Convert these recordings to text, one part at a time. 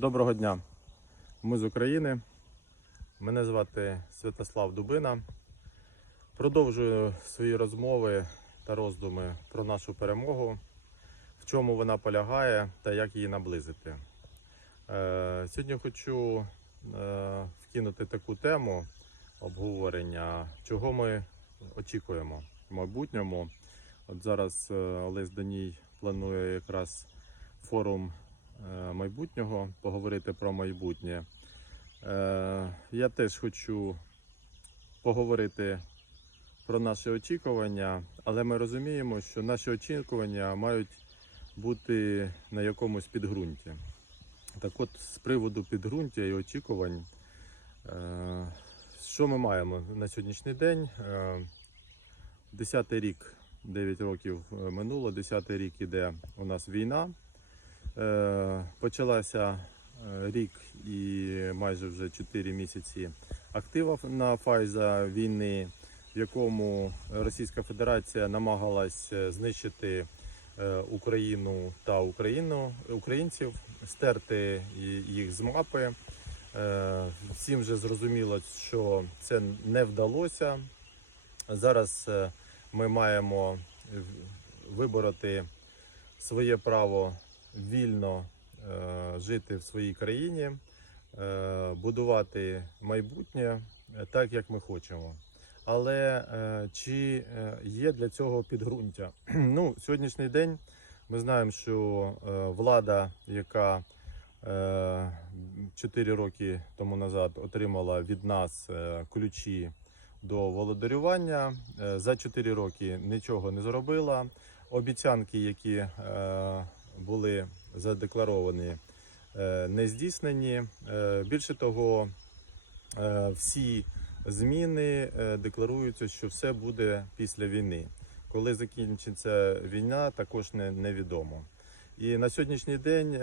Доброго дня. Ми з України. Мене звати Святослав Дубина. Продовжую свої розмови та роздуми про нашу перемогу, в чому вона полягає та як її наблизити. Е, Сьогодні хочу е, вкинути таку тему обговорення, чого ми очікуємо в майбутньому. От зараз е, Олесь Даній планує якраз форум майбутнього, поговорити про майбутнє. Е, Я теж хочу поговорити про наші очікування, але ми розуміємо, що наші очікування мають бути на якомусь підґрунті. Так от, з приводу підґрунтя і очікувань, е, що ми маємо на сьогоднішній день? Е, Десятий рік, 9 років е, минуло, десятий рік іде у нас війна. Е, Почалася е, рік і майже вже 4 місяці актива на фаза війни, в якому Російська Федерація намагалась е, знищити Україну та Україну, українців, стерти їх з мапи. Всім вже зрозуміло, що це не вдалося. Зараз ми маємо вибороти своє право вільно е, жити в своїй країні, е, будувати майбутнє е, так, як ми хочемо. Але чи є для цього підґрунтя? Ну, сьогоднішній день ми знаємо, що влада, яка е, 4 роки тому назад отримала від нас ключі до володарювання, за 4 роки нічого не зробила. Обіцянки, які були задекларовані, е, не здійснені. Е, Більше того, е, всі зміни декларуються, що все буде після війни. Коли закінчиться війна, також невідомо. І на сьогоднішній день,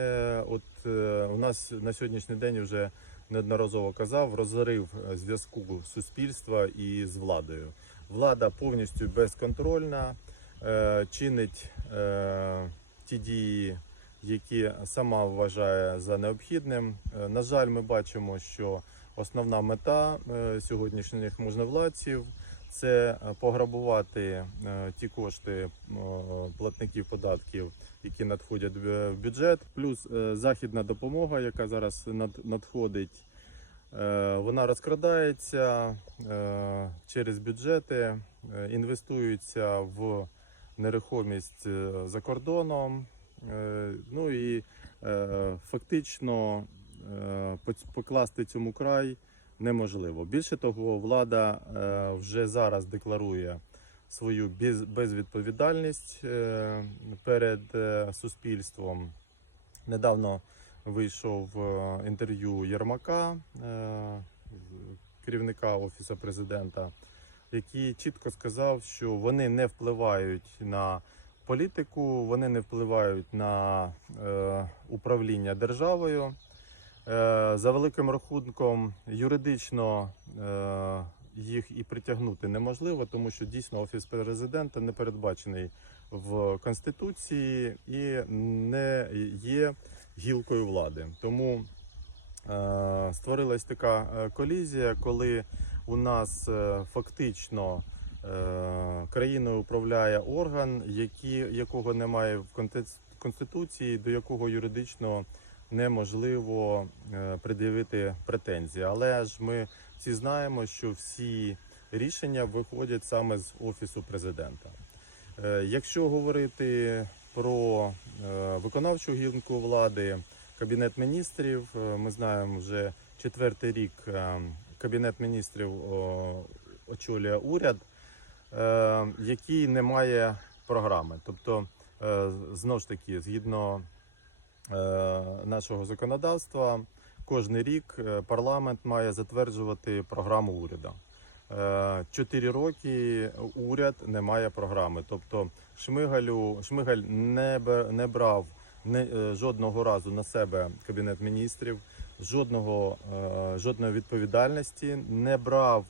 от у нас на сьогоднішній день вже неодноразово казав розрив зв'язку суспільства із владою. Влада повністю безконтрольна, чинить ті дії, які сама вважає за необхідним. Е, На жаль, ми бачимо, що основна мета е, сьогоднішніх можновладців це е, пограбувати ті кошти платників податків, які надходять в бюджет, плюс західна допомога, яка зараз надходить. Вона розкрадається через бюджети, інвестуються в нерухомість е, за кордоном. Е, Ну і е, фактично покласти цьому край неможливо. Більше того, влада вже зараз декларує свою без- безвідповідальність перед суспільством. Недавно вийшов інтерв'ю Єрмака, керівника Офісу президента, який чітко сказав, що вони не впливають на політику, вони не впливають на е, управління державою. Е, За великим рахунком, юридично е, їх і притягнути неможливо, тому що дійсно офіс президента не передбачений в конституції і не є гілкою влади. Тому е, створилась така е, колізія, коли у нас е, фактично е, країною управляє орган, які, якого немає в конституції, до якого юридично неможливо е, пред'явити претензії. Але ж ми всі знаємо, що всі рішення виходять саме з офісу президента. Якщо говорити про виконавчу гілку влади, кабінет міністрів, ми знаємо вже четвертий рік кабінет міністрів очолює уряд, е, який не має програми. Тобто, е, знову ж таки, згідно е, нашого законодавства, кожен рік парламент має затверджувати програму уряду. Чотири роки уряд не має програми. Тобто Шмигалю Шмигаль не, не брав жодного разу на себе кабінет міністрів, жодного е, жодної відповідальності не брав,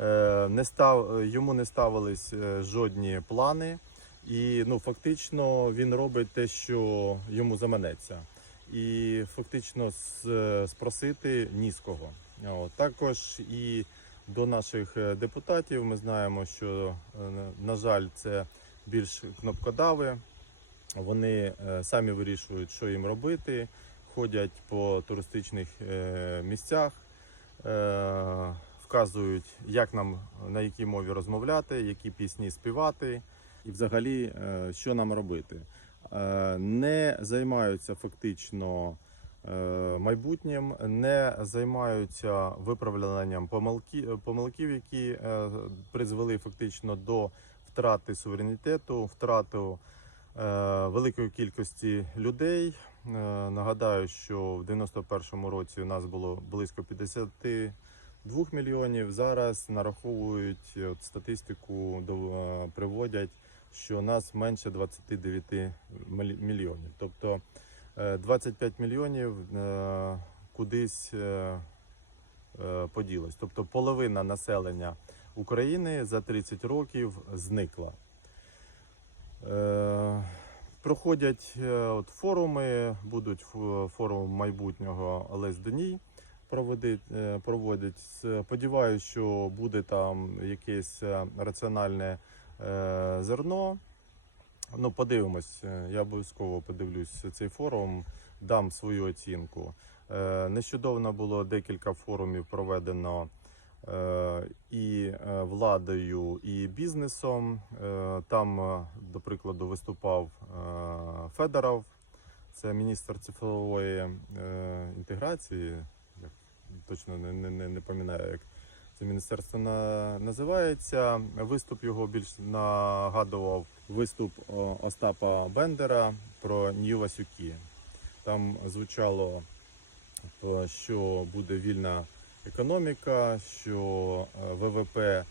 е, не став йому не ставились е, жодні плани, і ну фактично він робить те, що йому заманеться. і фактично спросити ні з кого. От. Також і до наших депутатів ми знаємо, що, на жаль, це більш кнопкодави. Вони самі вирішують, що їм робити, ходять по туристичних е, місцях, е, вказують, як нам на якій мові розмовляти, які пісні співати, і взагалі, е, що нам робити. Не займаються фактично майбутнім, не займаються виправленням помилків, які призвели фактично до втрати суверенітету, втрату великої кількості людей. Е, Нагадаю, що в 91-му році у нас було близько 52 мільйонів. Зараз нараховують от, статистику, е, приводять, що нас менше 29 мільйонів. Тобто е, 25 мільйонів е, кудись е, е, поділось. Тобто половина населення України за 30 років зникла. Проходять е, от форуми, будуть форум майбутнього Олесь Доній проводить, е, проводять. Сподіваюся, що буде там якесь е, раціональне зерно. Ну, подивимось, я обов'язково подивлюсь цей форум, дам свою оцінку. Нещодавно було декілька форумів проведено і е, владою, і бізнесом. Е, Там, е, до прикладу, виступав е, Федоров, це міністр цифрової е, інтеграції. Я точно не, не, не, пам'ятаю, як це міністерство на, називається. Виступ його більш нагадував виступ Остапа Бендера про Нью Васюки. Там звучало, е, що буде вільна економіка, що е, ВВП е,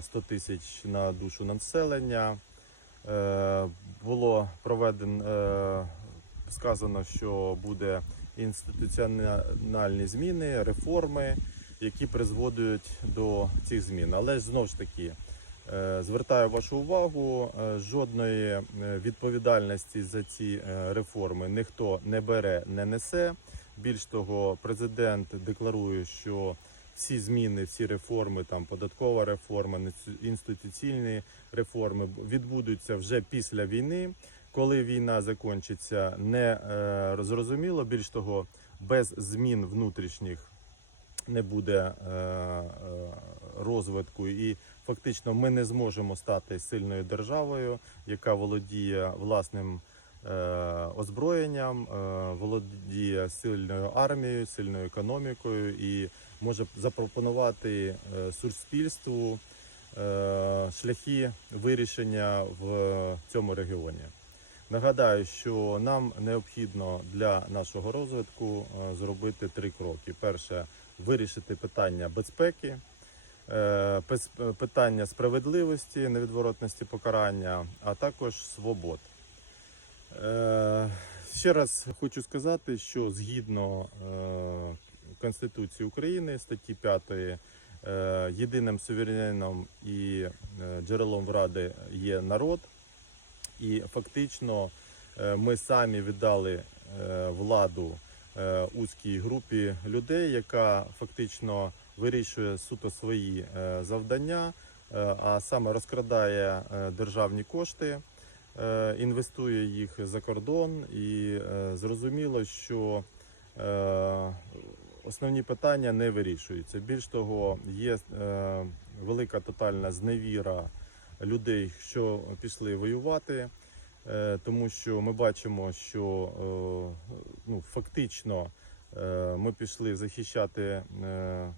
100 тисяч на душу населення. Е, Було проведено е, сказано, що буде інституціональні зміни, реформи, які призводять до цих змін. Але знову ж таки. е, Звертаю вашу увагу, е, жодної е, відповідальності за ці е, реформи ніхто не бере, не несе. Більш того, президент декларує, що всі зміни, всі реформи, там податкова реформа, інституційні реформи відбудуться вже після війни. Коли війна закінчиться, не е, зрозуміло. Більш того, без змін внутрішніх не буде е, е, розвитку, і фактично ми не зможемо стати сильною державою, яка володіє власним озброєнням, е, володіє сильною армією, сильною економікою і може запропонувати е, суспільству е, шляхи вирішення в цьому регіоні. Нагадаю, що нам необхідно для нашого розвитку е, зробити три кроки: перше вирішити питання безпеки, е, питання справедливості, невідворотності покарання, а також свобод. Е, Ще раз хочу сказати, що згідно е, Конституції України статті 5 е, єдиним сувереном і джерелом влади є народ, і фактично ми самі віддали владу узкій групі людей, яка фактично вирішує суто свої завдання, а саме розкрадає державні кошти, інвестує їх за кордон, і е, зрозуміло, що е, основні питання не вирішуються. Більш того, є е, велика тотальна зневіра людей, що пішли воювати. Е, тому що ми бачимо, що е, ну, фактично е, ми пішли захищати е, е,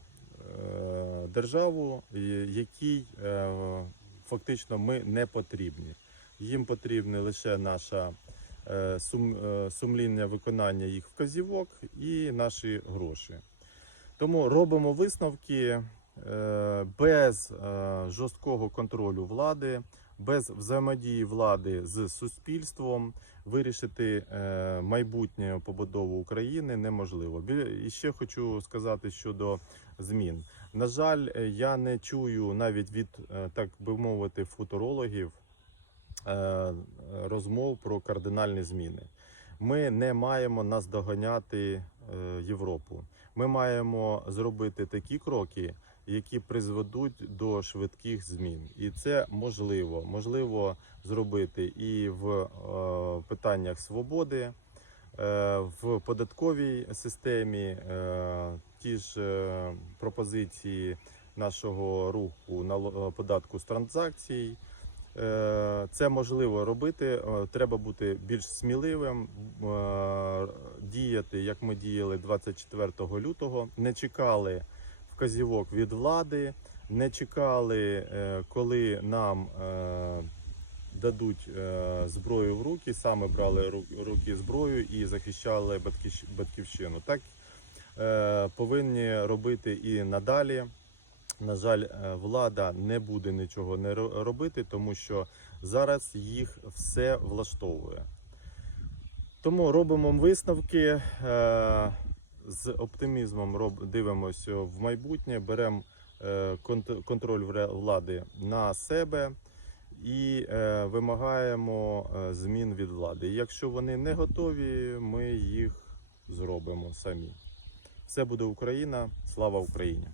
державу, якій е, фактично ми не потрібні. Їм потрібне лише наша е, сум, сумлінне виконання їх вказівок і наші гроші. Тому робимо висновки е, без е, жорсткого контролю влади, без взаємодії влади з суспільством вирішити майбутнє побудову України неможливо. І ще хочу сказати щодо змін. На жаль, я не чую навіть від так би мовити футурологів розмов про кардинальні зміни. Ми не маємо наздоганяти е, Європу. Ми маємо зробити такі кроки, які призведуть до швидких змін, і це можливо. Можливо зробити і в е, питаннях свободи, е, в податковій системі. е, Ті ж е, пропозиції нашого руху на податку з транзакцій. Е, Це можливо робити. е, Треба бути більш сміливим, е, діяти, як ми діяли 24 лютого. Не чекали вказівок від влади, не чекали, коли нам дадуть зброю в руки, саме брали ру- руки зброю і захищали батьківщ- батьківщину. Так повинні робити і надалі. На жаль, е, влада не буде нічого не робити, тому що зараз їх все влаштовує. Тому робимо висновки е, з оптимізмом дивимося в майбутнє, беремо е, контроль влади на себе і е, вимагаємо е, змін від влади. Якщо вони не готові, ми їх зробимо самі. Все буде Україна. Слава Україні!